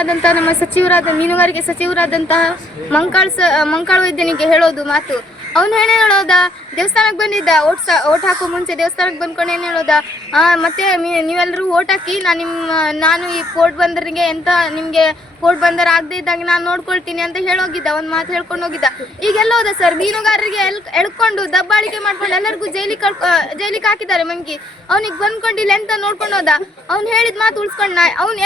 ಆದಂತಹ ನಮ್ಮ ಸಚಿವರಾದ ಮೀನುಗಾರಿಕೆ ಸಚಿವರಾದಂತಹ ಮಂಕಾಳ್ ವೈದ್ಯನಿಗೆ ಹೇಳೋದು ಮಾತು, ಅವನು ಏನೇ ಹೇಳೋದ, ದೇವಸ್ಥಾನಕ್ಕೆ ಬಂದಿದ್ದ, ಓಟ್ ಹಾಕೋ ಮುಂಚೆ ದೇವಸ್ಥಾನಕ್ಕೆ ಬಂದ್ಕೊಂಡು ಏನ್ ಹೇಳೋದ, ಮತ್ತೆ ನೀವೆಲ್ಲರೂ ಓಟ್ ಹಾಕಿ ನಾನು ಈ ಪೋರ್ಟ್ ಬಂದರಿಗೆ ಎಂತ ನಿಮ್ಗೆ ಪೋರ್ಟ್ ಬಂದರ್ ಆಗದೆ ಇದ್ದಾಗ ನಾನು ನೋಡ್ಕೊಳ್ತೀನಿ ಅಂತ ಹೇಳೋಗಿದ್ದ, ಒಂದ್ ಮಾತು ಹೇಳ್ಕೊಂಡು ಹೋಗಿದ್ದ. ಈಗೆಲ್ಲ ಹೋದ ಸರ್, ಮೀನುಗಾರರಿಗೆ ಎಳ್ಕೊಂಡು ದಬ್ಬಾಳಿಕೆ ಮಾಡ್ಕೊಂಡು ಎಲ್ಲರಿಗೂ ಜೈಲಿಗೆ ಹಾಕಿದ್ದಾರೆ ಮಂಕಿ. ಅವ್ನಿಗೆ ಬಂದ್ಕೊಂಡು ಇಲ್ಲಿ ಎಂತ ನೋಡ್ಕೊಂಡು ಹೋದ, ಅವ್ನು ಹೇಳಿದ ಮಾತು ಉಳಿಸ್ಕೊಂಡ. ಅವ್ನು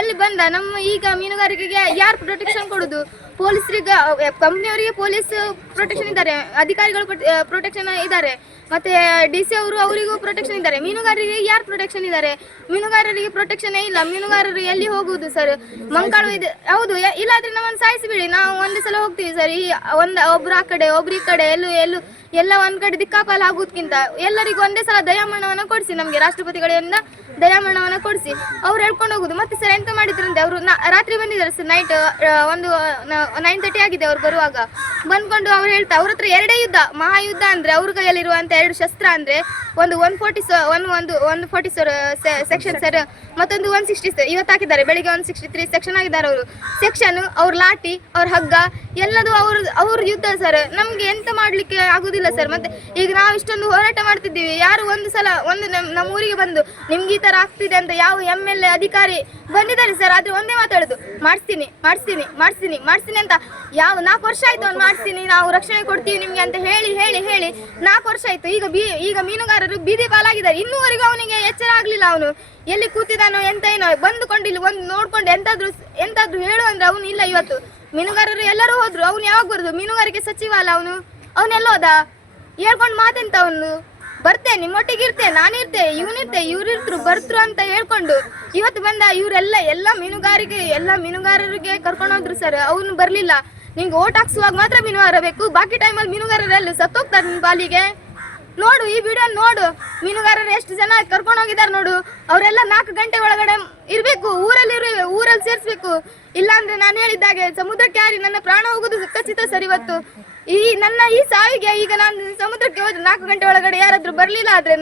ಎಲ್ಲಿ ಬಂದ? ನಮ್ಮ ಈಗ ಮೀನುಗಾರಿಕೆಗೆ ಯಾರು ಪ್ರೊಟೆಕ್ಷನ್ ಕೊಡುದು? ಪೊಲೀಸರಿಗೆ, ಕಂಪ್ನಿಯವರಿಗೆ ಪೊಲೀಸ್ ಪ್ರೊಟೆಕ್ಷನ್ ಇದ್ದಾರೆ, ಅಧಿಕಾರಿಗಳು ಪ್ರೊಟೆಕ್ಷನ್ ಇದ್ದಾರೆ, ಮತ್ತೆ DC ಅವರಿಗೂ ಪ್ರೊಟೆಕ್ಷನ್ ಇದ್ದಾರೆ. ಮೀನುಗಾರರಿಗೆ ಯಾರು ಪ್ರೊಟೆಕ್ಷನ್ ಇದ್ದಾರೆ? ಮೀನುಗಾರರಿಗೆ ಪ್ರೊಟೆಕ್ಷನ್ ಇಲ್ಲ. ಮೀನುಗಾರರು ಎಲ್ಲಿ ಹೋಗುದು ಸರ್? ಮಂಕಾಳು ಇದೆ, ಹೌದು. ಇಲ್ಲಾದ್ರೆ ನಮ್ಮನ್ನು ಸಾಯಿಸಿಬಿಡಿ, ನಾವು ಒಂದೇ ಸಲ ಹೋಗ್ತೀವಿ ಸರ್. ಈ ಒಬ್ರು ಆ ಕಡೆ ಒಬ್ರು ಈ ಕಡೆ ಎಲ್ಲ ಒಂದ್ ಕಡೆ ದಿಕ್ಕಾಪಾಲ ಆಗೋದ್ಕಿಂತ ಎಲ್ಲರಿಗೂ ಒಂದೇ ಸಲ ದಯಾಮರಣವನ್ನ ಕೊಡಿಸಿ, ನಮ್ಗೆ ರಾಷ್ಟ್ರಪತಿಗಳಿಂದ ದಯಾಮರಣವನ್ನ ಕೊಡಿಸಿ ಅವ್ರು ಹೇಳ್ಕೊಂಡು ಹೋಗುದು. ಮತ್ತೆ ಸರ್ ಎಂತ ಮಾಡಿದ್ರಂತೆ, ಅವರು ರಾತ್ರಿ ಬಂದಿದ್ದಾರೆ ಸರ್, ನೈಟ್ 9:30 ಆಗಿದೆ ಅವ್ರು ಬರುವಾಗ. ಬಂದ್ಕೊಂಡು ಅವ್ರು ಹೇಳ್ತಾ, ಅವ್ರ ಹತ್ರ ಎರಡೇ ಯುದ್ಧ, ಮಹಾಯುದ್ಧ ಅಂದ್ರೆ ಅವ್ರ ಕೈಯಲ್ಲಿರುವಂತ 2 ಶಸ್ತ್ರ ಅಂದ್ರೆ ಒಂದು 140 ಸೆಕ್ಷನ್ ಸರ್, ಮತ್ತೊಂದು 160 ಇವತ್ತು ಹಾಕಿದ್ದಾರೆ, ಬೆಳಿಗ್ಗೆ 163 ಸೆಕ್ಷನ್ ಆಗಿದ್ದಾರೆ ಅವರು. ಸೆಕ್ಷನ್, ಅವ್ರ ಲಾಠಿ, ಅವ್ರ ಹಗ್ಗ ಎಲ್ಲದು ಅವ್ರ ಯುದ್ಧ ಸರ್. ನಮ್ಗೆ ಎಂತ ಮಾಡ್ಲಿಕ್ಕೆ ಆಗುದಿಲ್ಲ ಸರ್. ಮತ್ತೆ ಈಗ ನಾವು ಇಷ್ಟೊಂದು ಹೋರಾಟ ಮಾಡ್ತಿದ್ದೀವಿ, ಯಾರು ನಮ್ಮ ಊರಿಗೆ ಬಂದು ನಿಮ್ಗೆ ಈ ತರ ಆಗ್ತಿದೆ ಅಂತ ಯಾವ MLA ಅಧಿಕಾರಿ ಬಂದಿದ್ದಾರೆ ಸರ್? ಆದ್ರೆ ಒಂದೇ ಮಾತಾಡುದು, ಮಾಡಿಸ್ತೀನಿ ಅಂತ. 4 ವರ್ಷ ಆಯ್ತು ಅವ್ನು ಮಾಡಿಸ್ತೀನಿ, ನಾವು ರಕ್ಷಣೆ ಕೊಡ್ತೀವಿ ನಿಮ್ಗೆ ಅಂತ ಹೇಳಿ 4 ವರ್ಷ ಆಯ್ತು. ಈಗ ಮೀನುಗಾರರು ಬೀದಿ ಪಾಲಾಗಿದ್ದಾರೆ. ಇನ್ನೂವರೆಗೂ ಅವನಿಗೆ ಎಚ್ಚರ ಆಗ್ಲಿಲ್ಲ. ಅವನು ಎಲ್ಲಿ ಕೂತಿದಾನೋ ಎಂತ ಏನೋ, ಬಂದುಕೊಂಡು ಇಲ್ಲಿ ಒಂದು ನೋಡ್ಕೊಂಡು ಎಂತಾದ್ರು ಹೇಳು ಅಂದ್ರೆ ಅವನು ಇಲ್ಲ. ಇವತ್ತು ಮೀನುಗಾರರು ಎಲ್ಲರೂ ಹೋದ್ರು, ಅವ್ನು ಯಾವಾಗ ಬರುದು? ಮೀನುಗಾರಿಕೆ ಸಚಿವ ಅಲ್ಲ ಅವನೆಲ್ಲ ಹೋದ? ಹೇಳ್ಕೊಂಡು ಮಾತೆಂತ ಅವನು? ಬರ್ತೇನೆ, ನಿಮ್ಮೊಟ್ಟಿಗೆ ಇರ್ತೇನೆ, ನಾನಿರ್ತೆ, ಇವ್ರಿರ್ತರು ಬರ್ತರು ಅಂತ ಹೇಳ್ಕೊಂಡು ಇವತ್ತು ಬಂದ. ಎಲ್ಲ ಮೀನುಗಾರರಿಗೆ ಕರ್ಕೊಂಡು ಹೋದ್ರು ಸರ್. ಅವನು ಬರ್ಲಿಲ್ಲ. ನಿಮ್ಗೆ ಓಟ್ ಹಾಕ್ಸುವಾಗ ಮಾತ್ರ ಮೀನುಗಾರ ಬೇಕು, ಬಾಕಿ ಟೈಮಲ್ಲಿ ಮೀನುಗಾರರೆಲ್ಲ ಸತ್ತೋಗ್ತಾರೆ ನಿಮ್ ಪಾಲಿಗೆ. ನೋಡು, ಈ ವಿಡಿಯೋ ನೋಡು, ಮೀನುಗಾರರು ಎಷ್ಟು ಜನ ಕರ್ಕೊಂಡು ಹೋಗಿದ್ದಾರೆ ನೋಡು. ಅವರೆಲ್ಲ 4 ಗಂಟೆ ಒಳಗಡೆ ಇರ್ಬೇಕು, ಊರಲ್ಲಿ ಸೇರಿಸ್ಬೇಕು. ಇಲ್ಲಾಂದ್ರೆ ನಾನು ಹೇಳಿದ್ದಾಗೆ ಸಮುದ್ರಕ್ಕೆ ಹಾರಿ ನನ್ನ ಪ್ರಾಣ ಹೋಗುದು ಖಚಿತ ಸರ್. ಇವತ್ತು ನನ್ನ ಈ ಸಾವಿಗೆ ಈಗ ನಾನು ಸಮುದ್ರಕ್ಕೆ ಹೋದ್ರೆ 4 ಗಂಟೆ ಒಳಗಡೆ ಯಾರಾದ್ರೂ ಬರ್ಲಿಲ್ಲ ಆದ್ರೆ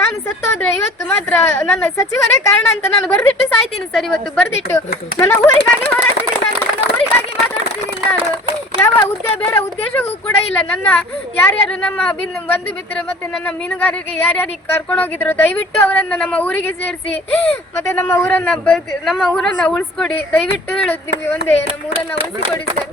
ನಾನು ಸತ್ತೋದ್ರೆ ಇವತ್ತು ಮಾತ್ರ ನನ್ನ ಸಚಿವರೇ ಕಾರಣ ಅಂತ ನಾನು ಬರ್ದಿಟ್ಟು ಸಾಯ್ತೀನಿ ಸರ್. ಇವತ್ತು ಬರ್ದಿಟ್ಟು ನನ್ನ ಊರಿಗಾಗಿ ಹೋರಾಡ್ತಿದ್ದೀನಿ, ನನ್ನ ಊರಿಗಾಗಿ ಮಾತಾಡ್ತಿದ್ದೀನಿ. ನಾನು ಯಾವ ಬೇರೆ ಉದ್ದೇಶವೂ ಕೂಡ ಇಲ್ಲ. ಯಾರ್ಯಾರು ನಮ್ಮ ಬಂಧು ಮಿತ್ರ ಮತ್ತೆ ನನ್ನ ಮೀನುಗಾರರಿಗೆ ಯಾರ್ಯಾರಿಗೆ ಕರ್ಕೊಂಡು ಹೋಗಿದ್ರು, ದಯವಿಟ್ಟು ಅವರನ್ನ ನಮ್ಮ ಊರಿಗೆ ಸೇರಿಸಿ, ಮತ್ತೆ ನಮ್ಮ ಊರನ್ನ ಉಳಿಸ್ಕೊಡಿ. ದಯವಿಟ್ಟು ಹೇಳೋದು ನಿಮ್ಗೆ ಒಂದೇ, ನಮ್ಮ ಊರನ್ನ ಉಳಿಸಿಕೊಡಿ ಸರ್.